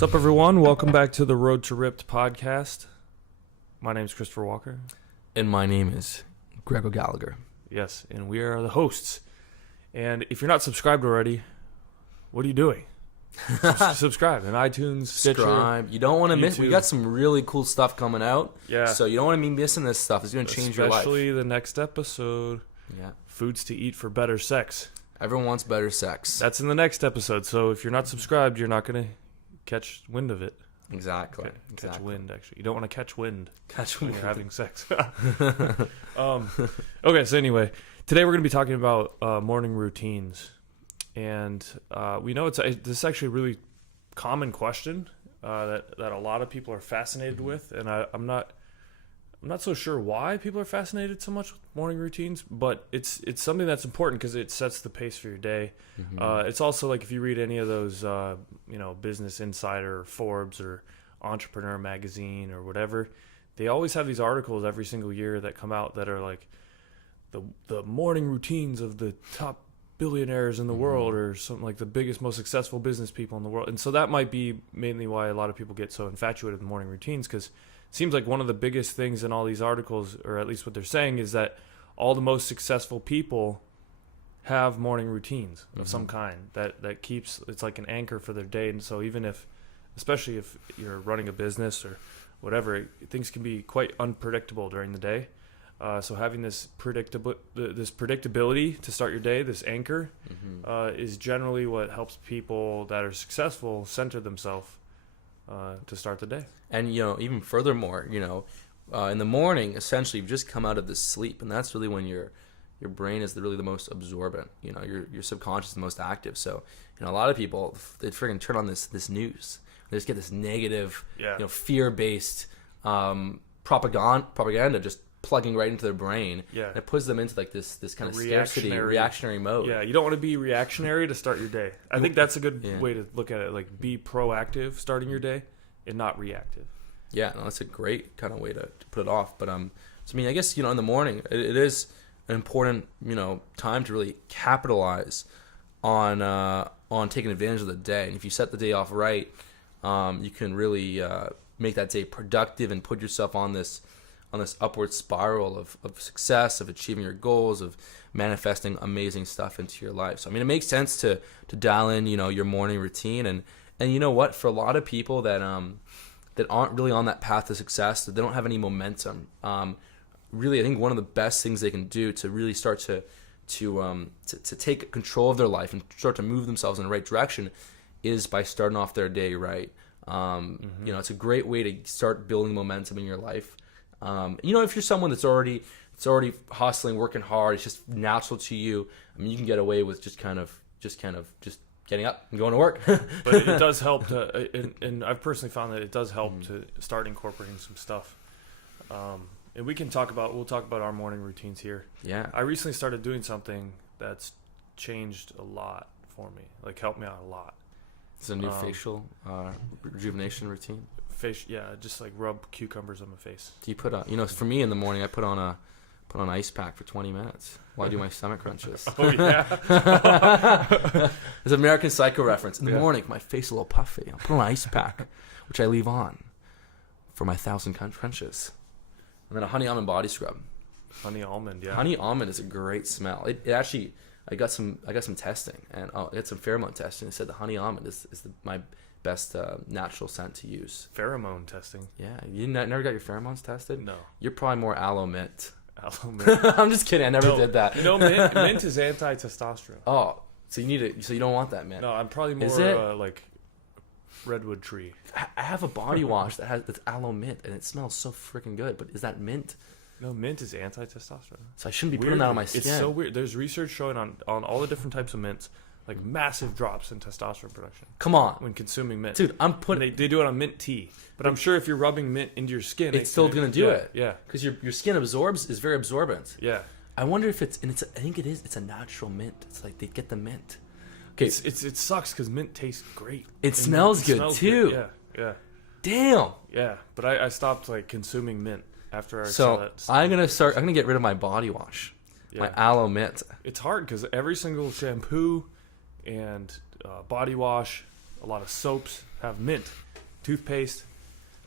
What's up, everyone? Welcome back to the Road to Ripped podcast. My name is Christopher Walker. And my name is Gregor Gallagher. Yes, and we are the hosts. And if you're not subscribed already, what are you doing? Subscribe in iTunes, Stitcher. Subscribe. You don't want to miss. We got some really cool stuff coming out. Yeah. So you don't want to be missing this stuff. It's going to change your life. Especially the next episode. Yeah. Foods to eat for better sex. Everyone wants better sex. That's in the next episode. So if you're not subscribed, you're not going to catch wind of it. Exactly. Catch wind, actually. You don't want to catch wind. Catch when wind. you're having sex. Okay, so anyway, today we're going to be talking about morning routines. And we know this is actually a really common question that a lot of people are fascinated with. And I'm not so sure why people are fascinated so much with morning routines, but it's something that's important because it sets the pace for your day. Mm-hmm. It's also like if you read any of those, Business Insider or Forbes or Entrepreneur Magazine or whatever, they always have these articles every single year that come out that are like the morning routines of the top billionaires in the world or something, like the biggest, most successful business people in the world. And so that might be mainly why a lot of people get so infatuated with morning routines, because it seems like one of the biggest things in all these articles, or at least what they're saying, is that all the most successful people have morning routines of some kind that keeps, it's like an anchor for their day. And so even if, especially if you're running a business or whatever, things can be quite unpredictable during the day. So having this predictability to start your day, this anchor, is generally what helps people that are successful center themselves to start the day. And even furthermore, in the morning, essentially you've just come out of this sleep, and that's really when your brain is really the most absorbent. Your subconscious is the most active. So a lot of people, they freaking turn on this news. They just get this negative, fear-based propaganda just plugging right into their brain. Yeah. And it puts them into like this kind of scarcity, reactionary mode. Yeah, you don't want to be reactionary to start your day. I think that's a good way to look at it. Like, be proactive starting your day and not reactive. Yeah, no, that's a great kind of way to put it off. But I guess in the morning it is an important time to really capitalize on taking advantage of the day. And if you set the day off right, you can really make that day productive and put yourself on this upward spiral of success, of achieving your goals, of manifesting amazing stuff into your life. So it makes sense to dial in your morning routine. And you know what, for a lot of people that aren't really on that path to success, that they don't have any momentum, really I think one of the best things they can do to really start to take control of their life and start to move themselves in the right direction is by starting off their day right. It's a great way to start building momentum in your life. If you're someone that's already hustling, working hard, it's just natural to you. You can get away with just getting up and going to work. But it does help to, and I've personally found that it does help to start incorporating some stuff. And we'll talk about our morning routines here. Yeah. I recently started doing something that's changed a lot for me, like helped me out a lot. It's a new facial rejuvenation routine. Just like rub cucumbers on my face. Do you put for me in the morning, I put on an ice pack for 20 minutes while I do my stomach crunches. Oh yeah. It's an American Psycho reference. In the morning, my face a little puffy, I'll put on an ice pack, which I leave on for my 1,000 crunches. And then a honey almond body scrub. Honey almond, yeah. Honey almond is a great smell. It actually, I got some testing, and I got some pheromone testing. It said the honey almond is my best natural scent to use. Pheromone testing? Yeah. You never got your pheromones tested? No. You're probably more aloe mint. Aloe mint. I'm just kidding. I never did that. Mint is anti-testosterone. Oh, so you need it. So you don't want that mint. No, I'm probably more like redwood tree. I have a body wash that's aloe mint, and it smells so freaking good. But is that mint? No, mint is anti-testosterone. So I shouldn't be putting that on my skin. It's so weird. There's research showing on all the different types of mints, like massive drops in testosterone production. Come on. When consuming mint. Dude, I'm putting... They do it on mint tea. But I'm sure if you're rubbing mint into your skin... It's still going to do it. Yeah. Because your skin is very absorbent. Yeah. I wonder if I think it is. It's a natural mint. It's like they get the mint. Okay. It sucks because mint tastes great. It smells good too. Good. Yeah. Damn. Yeah. But I stopped consuming mint after I saw that. I'm gonna get rid of my body wash. Yeah. My aloe mint. It's hard because every single shampoo and body wash A lot of soaps have mint. Toothpaste.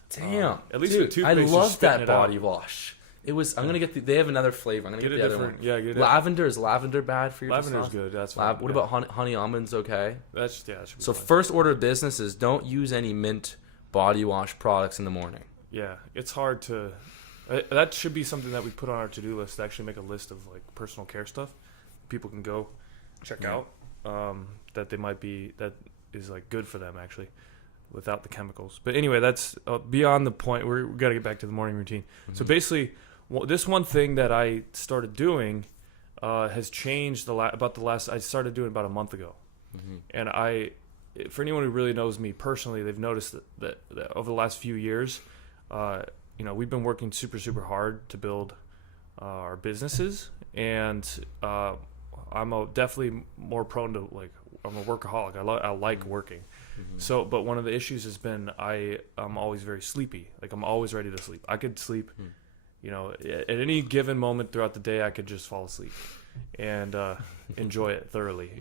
Damn. At least dude, with toothpaste, I you're love spitting that it body out. wash. It was. I'm gonna get. They have another flavor. I'm gonna get the other one. Yeah, get it. Lavender, is lavender bad for your Lavender's testosterone? good. That's fine. What about honey almonds? Okay. That should be So fine. first order of business is don't use any mint body wash products in the morning. Yeah, it's hard to. That should be something that we put on our to-do list. To actually make a list of like personal care stuff people can go check out. That they might be that is like good for them actually, without the chemicals. But anyway, that's beyond the point. We got to get back to the morning routine. So basically, this one thing that I started doing has changed about the last. I started doing about a month ago, and for anyone who really knows me personally, they've noticed that over the last few years, we've been working super hard to build our businesses, and I'm definitely more prone to like. I'm a workaholic. I like working. So, but one of the issues has been I'm always very sleepy. Like I'm always ready to sleep. I could sleep, at any given moment throughout the day, I could just fall asleep and enjoy it thoroughly,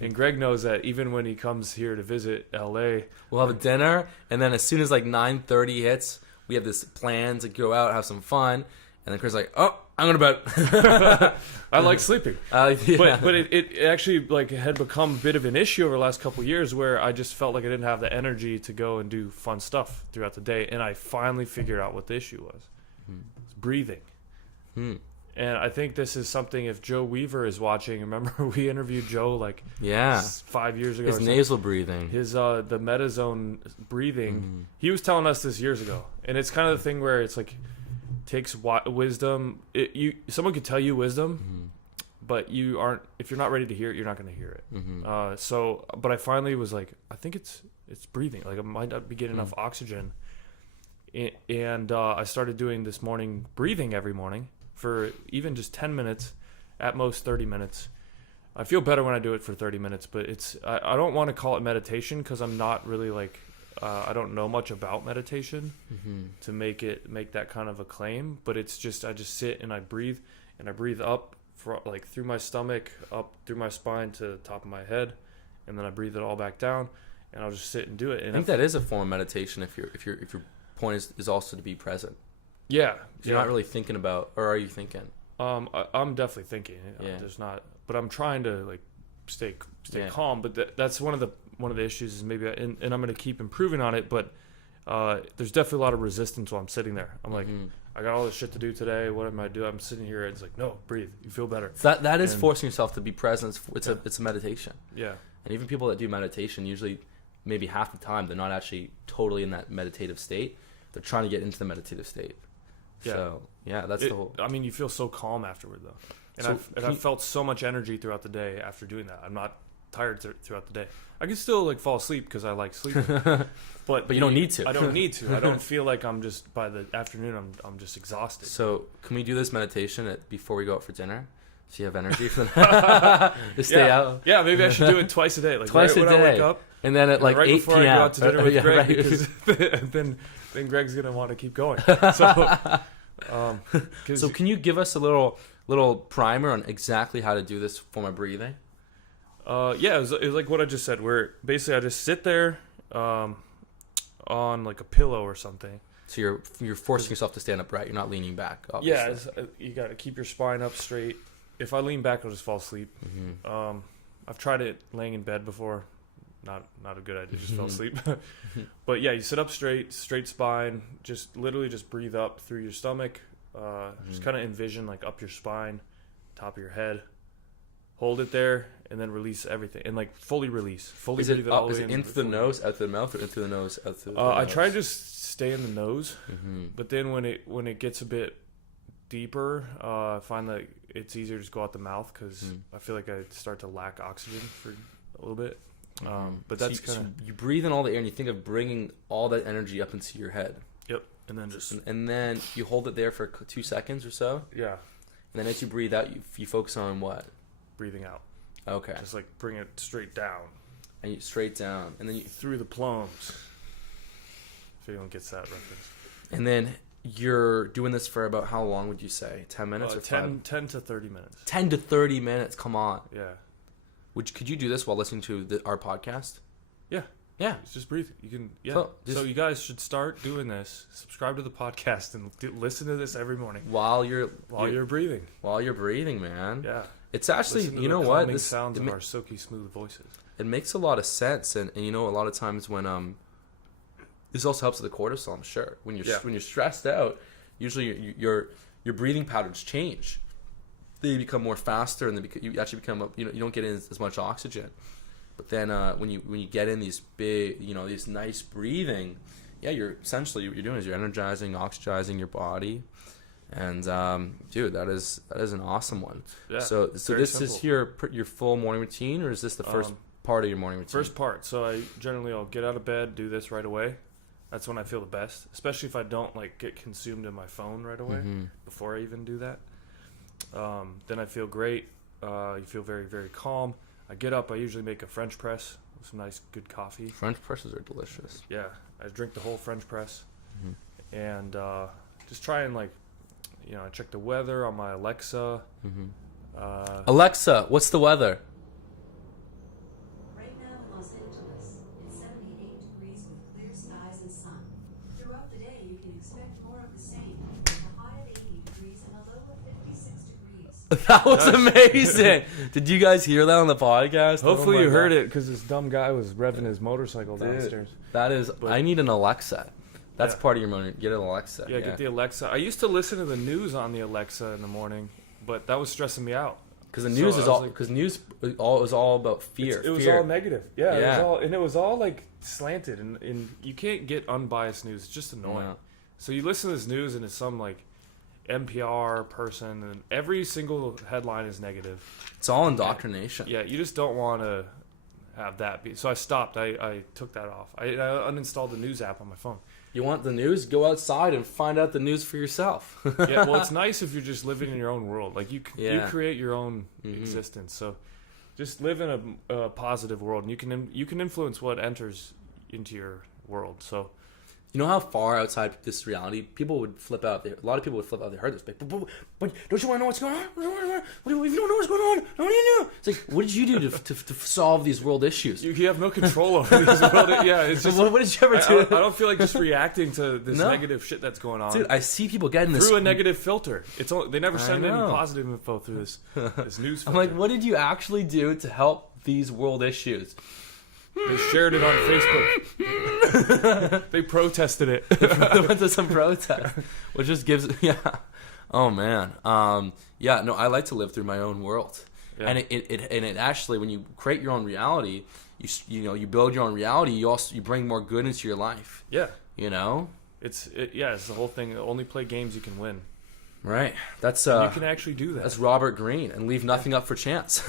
And Greg knows that even when he comes here to visit LA, we'll have a dinner, and then as soon as like 9:30 hits, we have this plan to go out, have some fun, and then Chris is like, oh, I'm going to bed. I like sleeping. Yeah. But it actually like had become a bit of an issue over the last couple of years where I just felt like I didn't have the energy to go and do fun stuff throughout the day. And I finally figured out what the issue was. It's breathing. And I think this is something, if Joe Weaver is watching, remember we interviewed Joe like 5 years ago. His nasal breathing. His the metazone breathing. He was telling us this years ago. And it's kind of the thing where it's like, takes wisdom. Someone could tell you wisdom, but if you're not ready to hear it, you're not going to hear it. But I finally was like, I think it's breathing. Like I might not be getting enough oxygen, and I started doing this morning breathing every morning for even just 10 minutes, at most 30 minutes. I feel better when I do it for 30 minutes, but I don't want to call it meditation because I'm not really like. I don't know much about meditation to make that kind of a claim, but it's just I just sit and I breathe up through my stomach, up through my spine to the top of my head, and then I breathe it all back down, and I'll just sit and do it. And I think that is a form of meditation if your point is also to be present. Yeah, you're not really thinking about, or are you thinking? I'm definitely thinking. There's not, but I'm trying to like stay calm. But that's one of the issues is maybe, and I'm going to keep improving on it, but there's definitely a lot of resistance while I'm sitting there. I'm like, I got all this shit to do today. What am I doing? I'm sitting here. And it's like, no, breathe. You feel better. That is forcing yourself to be present. It's a meditation. Yeah. And even people that do meditation, usually maybe half the time, they're not actually totally in that meditative state. They're trying to get into the meditative state. Yeah. So, that's the whole... I mean, you feel so calm afterward, though. And I've felt so much energy throughout the day after doing that. I'm not tired throughout the day. I can still like fall asleep because I like sleeping, but you don't need to. I don't need to. I don't feel like I'm just by the afternoon. I'm just exhausted. So can we do this meditation before we go out for dinner, so you have energy for to stay out? Yeah, maybe I should do it twice a day. Like twice right a when day. I wake up, and then at like right 8 before p.m. I go out to dinner with Greg, right. because then Greg's gonna want to keep going. So, so can you give us a little primer on exactly how to do this for my breathing? It was like what I just said, where basically I just sit there on like a pillow or something. So you're forcing yourself to stand upright. You're not leaning back, obviously. Yeah, you got to keep your spine up straight. If I lean back, I'll just fall asleep. I've tried it laying in bed before. Not a good idea. Just fell asleep. But yeah, you sit up straight spine. Just literally just breathe up through your stomach. Just kind of envision like up your spine, top of your head. Hold it there, and then release everything, and like fully release. Fully breathe it all the way in. Is it into the nose, out through the mouth, or into the nose, out through the nose? I try to just stay in the nose, but then when it gets a bit deeper, I find that it's easier to just go out the mouth because I feel like I start to lack oxygen for a little bit. But that's kind of you breathe in all the air, and you think of bringing all that energy up into your head. Yep, and then just and then you hold it there for 2 seconds or so. Yeah, and then as you breathe out, you focus on what? Breathing out. Okay. Just like bring it straight down. And you straight down, and then you through the plums. If anyone gets that reference. And then you're doing this for about how long would you say? 10 minutes or 10 to 30 minutes. 10 to 30 minutes. Come on. Yeah. Could you do this while listening to our podcast? Yeah. Yeah. It's just breathing. You can, So you guys should start doing this. Subscribe to the podcast and listen to this every morning while you're breathing. While you're breathing, man. Yeah. It's actually, Listen to you the know what? calming sounds of our silky smooth voices. It makes a lot of sense, and you know, a lot of times when this also helps with the cortisol, I'm sure. When you're stressed out, usually your breathing patterns change. They become more faster, and you actually become you don't get in as much oxygen. But then when you get in these big, these nice breathing, you're essentially what you're doing is you're energizing, oxygenizing your body, and dude, that is an awesome one. Yeah, so this simple. Is your full morning routine, or is this the first part of your morning routine? First part. So I'll get out of bed, do this right away. That's when I feel the best, especially if I don't get consumed in my phone right away before I even do that. Then I feel great. You feel very, very calm. I get up. I usually make a French press with some nice, good coffee. French presses are delicious. Yeah, I drink the whole French press, and just try and I check the weather on my Alexa. Alexa, what's the weather? Right now in Los Angeles, it's 78 degrees with clear skies and sun. Throughout the day, you can expect more of the same, with a high of 80 degrees and a low of 56 degrees. That was amazing. Did you guys hear that on the podcast? Hopefully you heard it, because this dumb guy was revving his motorcycle downstairs. That is, I need an Alexa. That's part of your morning. Get an Alexa. Yeah, get the Alexa. I used to listen to the news on the Alexa in the morning, but that was stressing me out. Because the news news was all about fear. It was all negative. Yeah. It was all slanted, and you can't get unbiased news. It's just annoying. Yeah. So you listen to this news, and it's some NPR person, and every single headline is negative. It's all indoctrination. Yeah, you just don't want to have that be. So I stopped. I took that off. I uninstalled the news app on my phone. You want the news? Go outside and find out the news for yourself. Yeah, well, it's nice if you're just living in your own world. You create your own existence. So just live in a positive world, and you can influence what enters into your world. So. You know how far outside this reality people would flip out? A lot of people would flip out if they heard this. But don't you want to know what's going on? If you don't know what's going on, what do you do? It's what did you do to solve these world issues? You have no control over these world. Yeah, it's just. What did you ever do? I don't feel like just reacting to this negative shit that's going on. Dude, I see people getting this through a negative filter. They never send any positive info through this news filter. I'm like, what did you actually do to help these world issues? They shared it on Facebook. They protested it. They went to some protest, which just gives, Oh man, no, I like to live through my own world, and it actually, when you create your own reality, you build your own reality. You bring more good into your life. Yeah, it's the whole thing. Only play games you can win. Right. That's you can actually do that. That's Robert Greene, and leave nothing up for chance.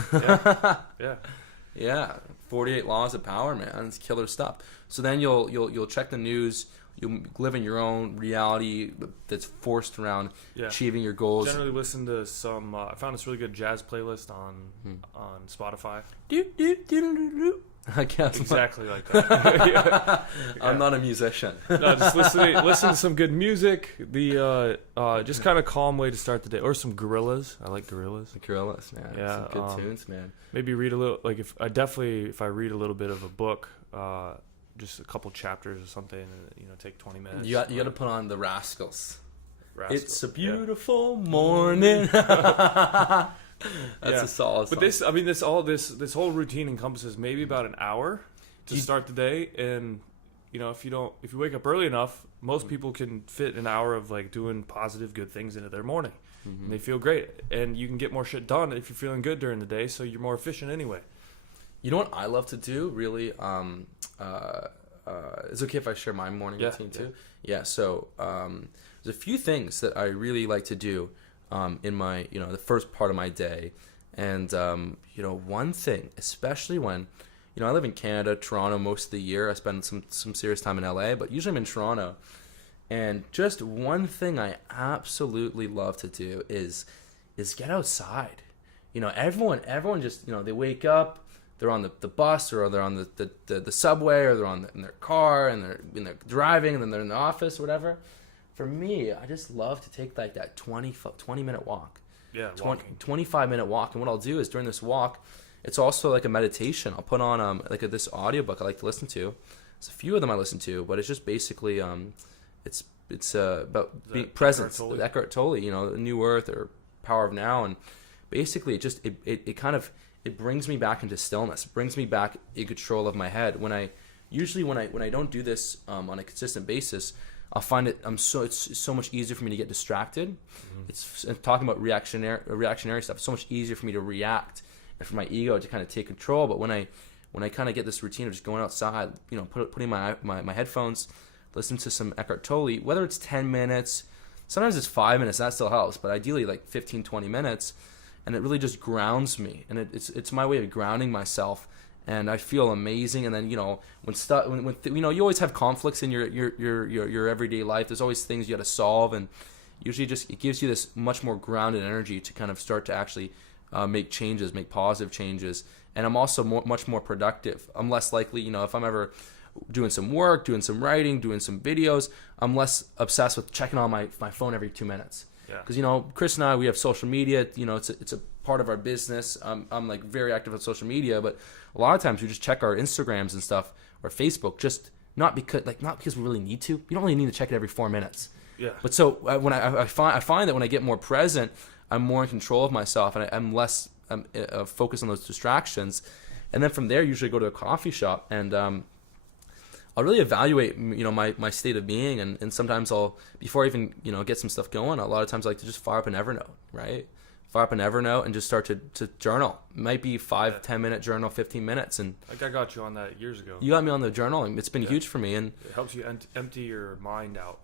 Yeah. 48 Laws of Power, man. It's killer stuff. So then you'll check the news. You'll live in your own reality that's forced around achieving your goals. Generally listen to some. I found this really good jazz playlist on Spotify. I guess exactly like that. I'm not a musician. No, just listen to some good music. The just kind of calm way to start the day, or some Gorillaz. I like Gorillaz. Gorillaz, man. Yeah, some good tunes, man. Maybe read a little. If I read a little bit of a book, just a couple chapters or something, and take 20 minutes. You got to put on the Rascals. It's a beautiful morning. That's a solid song. But this whole routine encompasses maybe about an hour to start the day, and if you wake up early enough, most people can fit an hour of doing positive good things into their morning, and they feel great, and you can get more shit done if you're feeling good during the day, so you're more efficient anyway. You know what I love to do, really? It's okay if I share my morning routine too? Yeah, so there's a few things that I really like to do in my, the first part of my day. And, one thing, especially when, I live in Canada, Toronto most of the year. I spend some serious time in LA, but usually I'm in Toronto. And just one thing I absolutely love to do is get outside. Everyone just, they wake up, they're on the bus, or they're on the subway, or they're in their car, and they're driving, and then they're in the office or whatever. For me, I just love to take that 20-minute walk. Yeah, 25-minute walk. And what I'll do is during this walk, it's also like a meditation. I'll put on this audiobook I like to listen to. There's a few of them I listen to, but it's just basically it's about being present. Eckhart Tolle, you know, New Earth or Power of Now, and basically it kind of brings me back into stillness. It brings me back in control of my head. When I don't do this on a consistent basis, I'll find it's so much easier for me to get distracted. It's talking about reactionary stuff. It's so much easier for me to react and for my ego to kind of take control. But when I kind of get this routine of just going outside, you know, putting my headphones, listen to some Eckhart Tolle, whether it's 10 minutes, sometimes it's 5 minutes, that still helps, but ideally like 15, 20 minutes, and it really just grounds me, and it's my way of grounding myself, and I feel amazing. And then, you know, when you know, you always have conflicts in your everyday life. There's always things you got to solve, and usually just it gives you this much more grounded energy to kind of start to actually make changes, make positive changes. And I'm also much more productive. I'm less likely, you know, if I'm ever doing some work, doing some writing, doing some videos, I'm less obsessed with checking on my phone every 2 minutes. Yeah. Because, you know, Chris and I, we have social media. You know, it's a part of our business. I'm like very active on social media, but a lot of times we just check our Instagrams and stuff or Facebook, just not because we really need to. You don't really need to check it every 4 minutes. Yeah. But so when I find that when I get more present, I'm more in control of myself, and I'm less focused on those distractions. And then from there, usually go to a coffee shop, and I'll really evaluate, you know, my state of being, and sometimes I'll, before I even, you know, get some stuff going, a lot of times I like to just fire up an Evernote, right? Fire up an Evernote and just start to journal. It might be 5-10 minute journal, 15 minutes, and like I got you on that years ago. you got me on the journaling. It's been huge for me, and it helps you empty your mind out.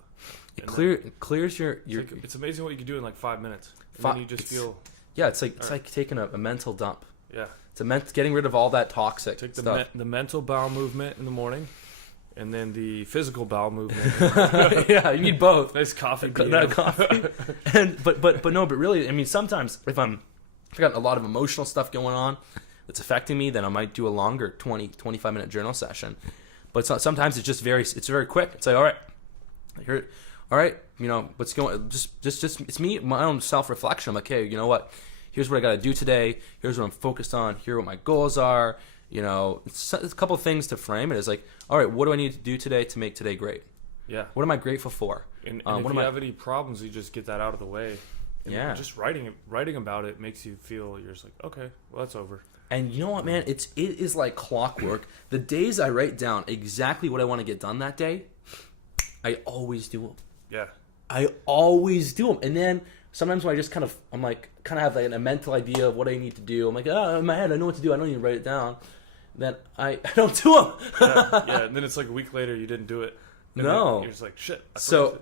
it clears your. It's amazing what you can do in like 5 minutes. And then you just feel. Yeah, it's like taking a mental dump. Yeah. It's getting rid of all that toxic Take stuff. the mental bowel movement in the morning, and then the physical bowel movement. Yeah, you need both. Nice coffee. Coffee. But really, I mean, sometimes if I've got a lot of emotional stuff going on that's affecting me, then I might do a longer 20-25 minute journal session. But sometimes it's very quick. It's like, all right, you know, what's going, just it's me, my own self-reflection. I'm like, okay, you know what? Here's what I got to do today. Here's what I'm focused on. Here are what my goals are. You know, it's a couple of things to frame it. It's like, all right, what do I need to do today to make today great? Yeah. What am I grateful for? And if you have any problems, you just get that out of the way. And just writing about it makes you feel, you're just like, okay, well, that's over. And you know what, man? It is like clockwork. The days I write down exactly what I want to get done that day, I always do them. Yeah. I always do them. And then sometimes when I just kind of have like a mental idea of what I need to do, I'm like, oh, in my head, I know what to do. I don't need to write it down. Then I don't do them. yeah, and then it's like a week later, you didn't do it. And no. You're just like, shit. So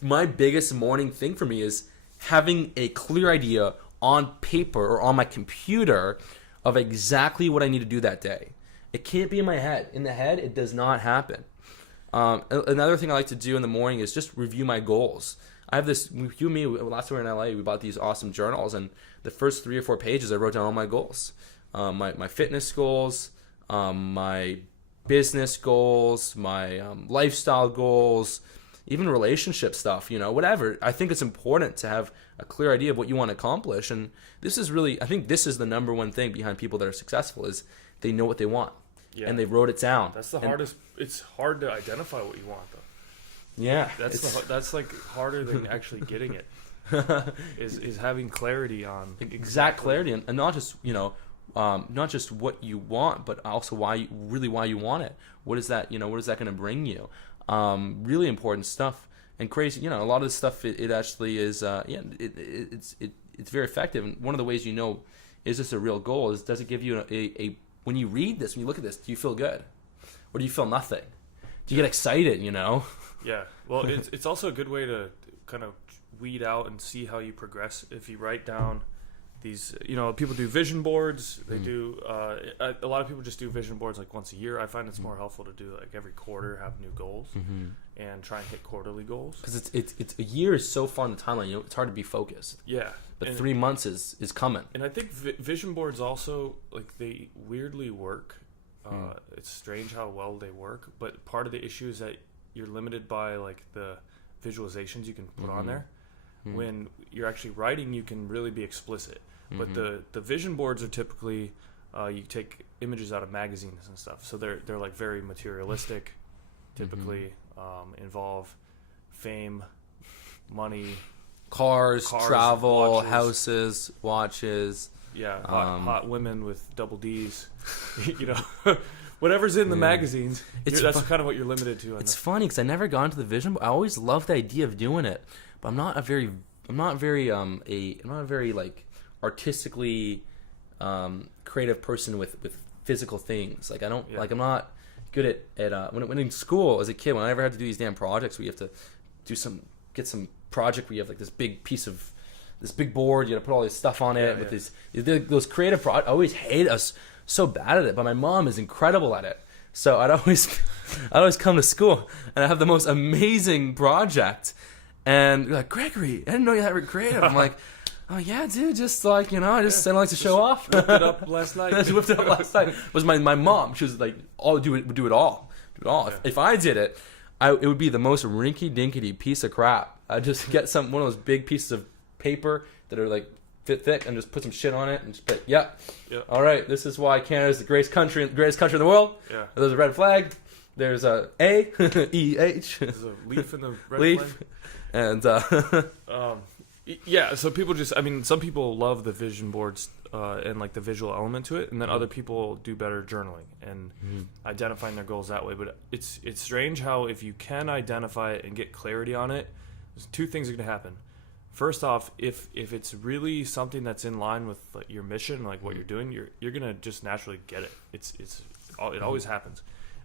my biggest morning thing for me is having a clear idea on paper or on my computer of exactly what I need to do that day. It can't be in my head. In the head, it does not happen. Another thing I like to do in the morning is just review my goals. I have this, you and me, last time we were in LA, we bought these awesome journals, and the first 3 or 4 pages, I wrote down all my goals. My fitness goals, my business goals, my lifestyle goals, even relationship stuff, you know, whatever. I think it's important to have a clear idea of what you want to accomplish. And this is really, I think this is the number one thing behind people that are successful is they know what they want. Yeah. And they wrote it down. That's the hardest. It's hard to identify what you want, though. Yeah. That's like harder than actually getting it. is having clarity on exact clarity, and not just, you know, not just what you want, but also why you want it. What is that? You know, what is that going to bring you? Really important stuff. And crazy, you know, a lot of this stuff it actually is. It's very effective. And one of the ways you know is this a real goal is, does it give you a when you read this, when you look at this, do you feel good, or do you feel nothing? Do you get excited? You know? Yeah. Well, it's also a good way to kind of weed out and see how you progress if you write down these, you know, people do vision boards. They do a lot of people just do vision boards like once a year. I find it's more helpful to do like every quarter, have new goals and try and hit quarterly goals, because it's a year is so far in the timeline, you know, it's hard to be focused. Yeah, but 3 months is coming. And I think vision boards also, like, they weirdly work. It's strange how well they work, but part of the issue is that you're limited by like the visualizations you can put on there. When you're actually writing, you can really be explicit. But the vision boards are typically you take images out of magazines and stuff. So they're like very materialistic, typically involve fame, money, Cars, travel, watches. houses, watches. Yeah, hot women with double D's. You know, whatever's in the magazines. That's kind of what you're limited to. It's funny because I never got into the vision board. I always loved the idea of doing it, but I'm not a very like artistically creative person with physical things. Like I don't like I'm not good at when in school as a kid when I ever had to do these damn projects where you have to get some project where you have like this big board, you gotta put all this stuff on it with those creative I always hated us so bad at it, but my mom is incredible at it. So I'd always come to school and I have the most amazing project, and you're like, Gregory, I didn't know you had creative. I'm like, oh yeah, dude, just like, you know, I like to show off. Whipped it up last night. I just whipped it up last night. Was my mom. She was like, do it all. Yeah. If I did it, it would be the most rinky dinkety piece of crap. I'd just get one of those big pieces of paper that are like fit thick and just put some shit on it and just put, all right, this is why Canada's the greatest country in the world. Yeah. There's a red flag. There's a E-H. There's a leaf in the red leaf. flag. And yeah, so people some people love the vision boards and like the visual element to it, and then other people do better journaling and identifying their goals that way. But it's strange how if you can identify it and get clarity on it, there's two things are going to happen. First off, if it's really something that's in line with like your mission, like what you're doing, you're going to just naturally get it. It always happens.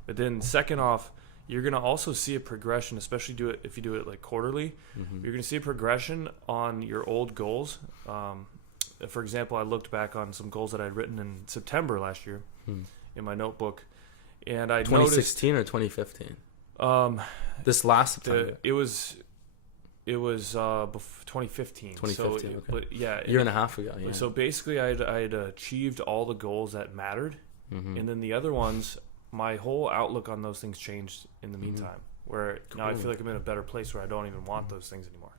But then second off, you're going to also see a progression, especially if you do it like quarterly. You're going to see a progression on your old goals. For example, I looked back on some goals that I'd written in September last year in my notebook, and I 2016 or 2015. This last September. It was 2015. 2015. So, okay. But yeah, a year and a half ago. Yeah. So basically, I'd achieved all the goals that mattered, and then the other ones, my whole outlook on those things changed in the meantime. Where now I feel like I'm in a better place where I don't even want those things anymore,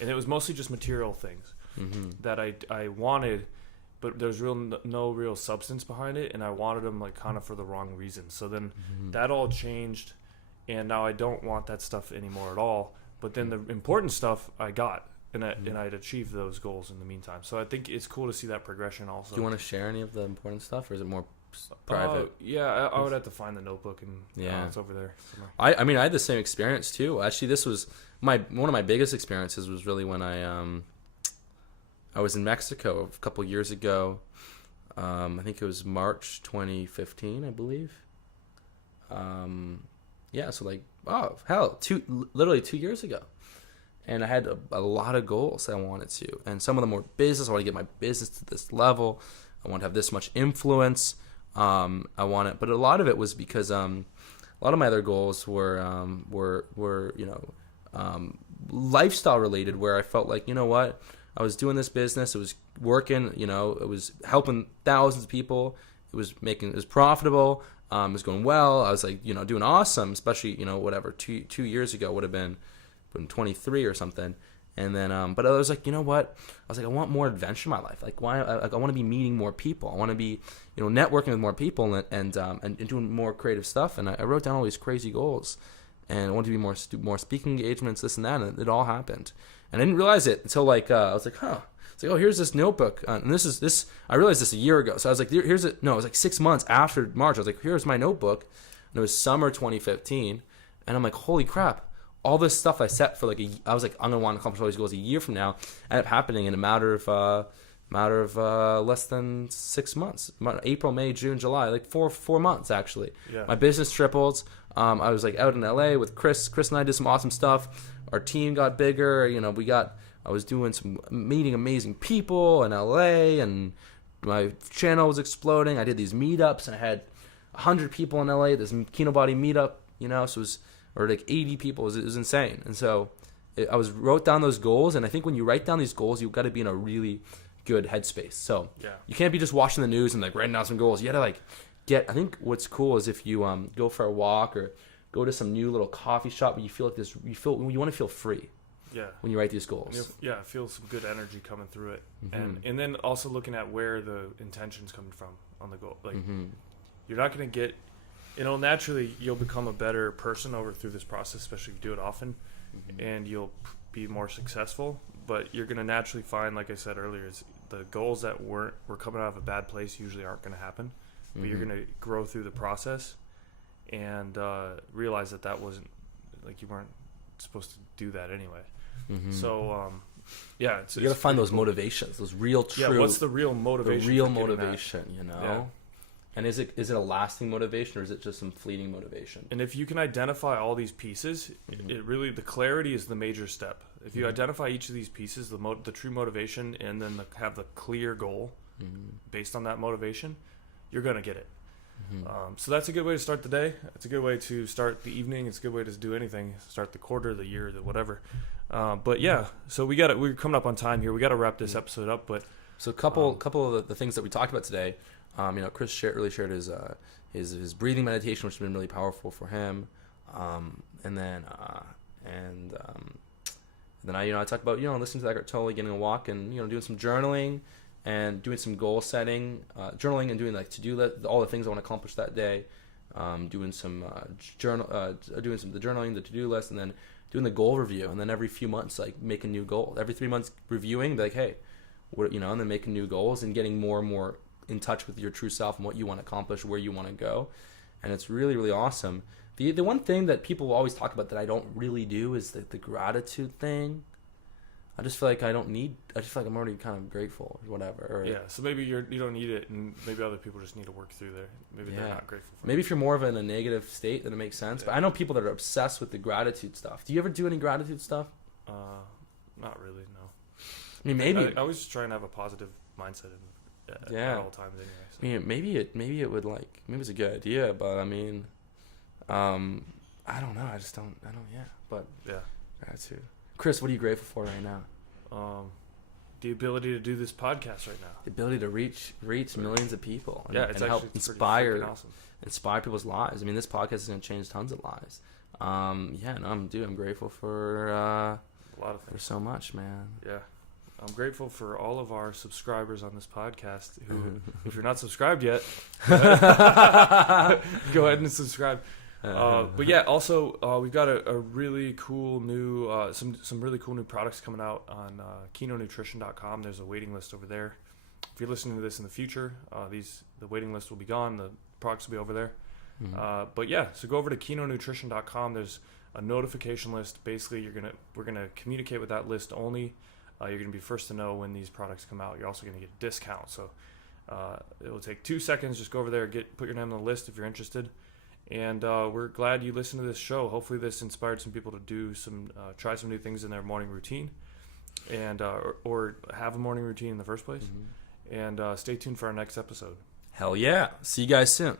and it was mostly just material things that I wanted, but there's no real substance behind it, and I wanted them like kind of for the wrong reasons. So then that all changed, and now I don't want that stuff anymore at all. But then the important stuff I got, and I'd achieved those goals in the meantime. So I think it's cool to see that progression also. Do you want to share any of the important stuff, or is it more private? Yeah, I would have to find the notebook, and it's over there somewhere. I had the same experience too. Actually, this was one of my biggest experiences was really when I was in Mexico a couple years ago. I think it was March 2015, I believe. So like, oh hell, literally 2 years ago, and I had a lot of goals I wanted to, and some of them were business. I want to get my business to this level. I want to have this much influence. But a lot of it was because a lot of my other goals were lifestyle related, where I felt like, you know what, I was doing this business, it was working, it was helping thousands of people, it was profitable. It was going well. I was like, doing awesome, especially, whatever, two years ago would have been 23 or something. And then, but I was like, you know what? I was like, I want more adventure in my life. Like, why? I want to be meeting more people. I want to be, networking with more people and doing more creative stuff. And I wrote down all these crazy goals, and I wanted to be more speaking engagements, this and that. And it all happened. And I didn't realize it until I was like, huh. It's like, oh, here's this notebook, and this. I realized this a year ago. So I was like, it was like 6 months after March. I was like, here's my notebook, and it was summer 2015, and I'm like, holy crap! All this stuff I set for I was like, I'm gonna want to accomplish all these goals a year from now, ended up happening in a matter of less than 6 months. April, May, June, July, like four months actually. Yeah. My business tripled. I was like out in LA with Chris. Chris and I did some awesome stuff. Our team got bigger. I was meeting amazing people in LA, and my channel was exploding. I did these meetups, and I had 100 people in LA. This Kino Body meetup, so it was, or like 80 people. It was insane. And so I wrote down those goals, and I think when you write down these goals, you've got to be in a really good headspace. So you can't be just watching the news and like writing down some goals. You got to I think what's cool is if you go for a walk or go to some new little coffee shop where you feel like you want to feel free. Yeah. When you write these goals. Feel some good energy coming through it. And then also looking at where the intention's coming from. on the goal. Like you're not going to get, naturally you'll become a better person through this process, especially if you do it often, and you'll be more successful. But you're going to naturally find, like I said earlier, is the goals that were coming out of a bad place usually aren't going to happen. But you're going to grow through the process and realize that wasn't, like, you weren't supposed to do that anyway. So yeah, you got to find those motivations, those real true. Yeah, what's the real motivation? The real motivation, you know. Yeah. And is it a lasting motivation, or is it just some fleeting motivation? And if you can identify all these pieces, it really, the clarity is the major step. If you identify each of these pieces, the true motivation, and then have the clear goal based on that motivation, you're gonna get it. So that's a good way to start the day. It's a good way to start the evening. It's a good way to do anything. Start the quarter, the year, the whatever. But yeah, so we're coming up on time here. We got to wrap this episode up. But so a couple of the things that we talked about today. Chris really shared his breathing meditation, which has been really powerful for him. And then I talked about listening to Eckhart Tolle, getting a walk, and doing some journaling and doing some goal setting, journaling and doing like to-do list, all the things I want to accomplish that day. Doing some doing some the journaling, the to-do list, and then doing the goal review, and then every few months like make a new goal. Every 3 months reviewing, be like, hey, and then making new goals and getting more and more in touch with your true self and what you want to accomplish, where you want to go. And it's really, really awesome. The one thing that people always talk about that I don't really do is the gratitude thing. I just feel like I just feel like I'm already kind of grateful or whatever. Yeah, so maybe you don't need it, and maybe other people just need to work through there. Maybe they're not grateful for maybe if you're more of in a negative state, then it makes sense. Yeah. But I know people that are obsessed with the gratitude stuff. Do you ever do any gratitude stuff? Not really, no. I mean, maybe. I always try and have a positive mindset at all times anyway. So. I mean, maybe it would maybe it's a good idea, but I mean, I don't know. I don't, yeah. But yeah. Gratitude. Chris, what are you grateful for right now? The ability to do this podcast right now. The ability to reach millions of people. And help inspire people's lives. I mean, this podcast is going to change tons of lives. I'm grateful for a lot of things. For so much, man. Yeah. I'm grateful for all of our subscribers on this podcast who, if you're not subscribed yet, go ahead and subscribe. But yeah, also we've got a really cool new some really cool new products coming out on kinonutrition.com. There's a waiting list over there. If you're listening to this in the future, the waiting list will be gone. The products will be over there. But yeah, so go over to kinonutrition.com. There's a notification list. Basically, we're gonna communicate with that list only. You're gonna be first to know when these products come out. You're also gonna get a discount. So it will take 2 seconds. Just go over there, put your name on the list if you're interested. And we're glad you listened to this show. Hopefully this inspired some people to do try some new things in their morning routine, and or have a morning routine in the first place. And stay tuned for our next episode. Hell yeah. See you guys soon.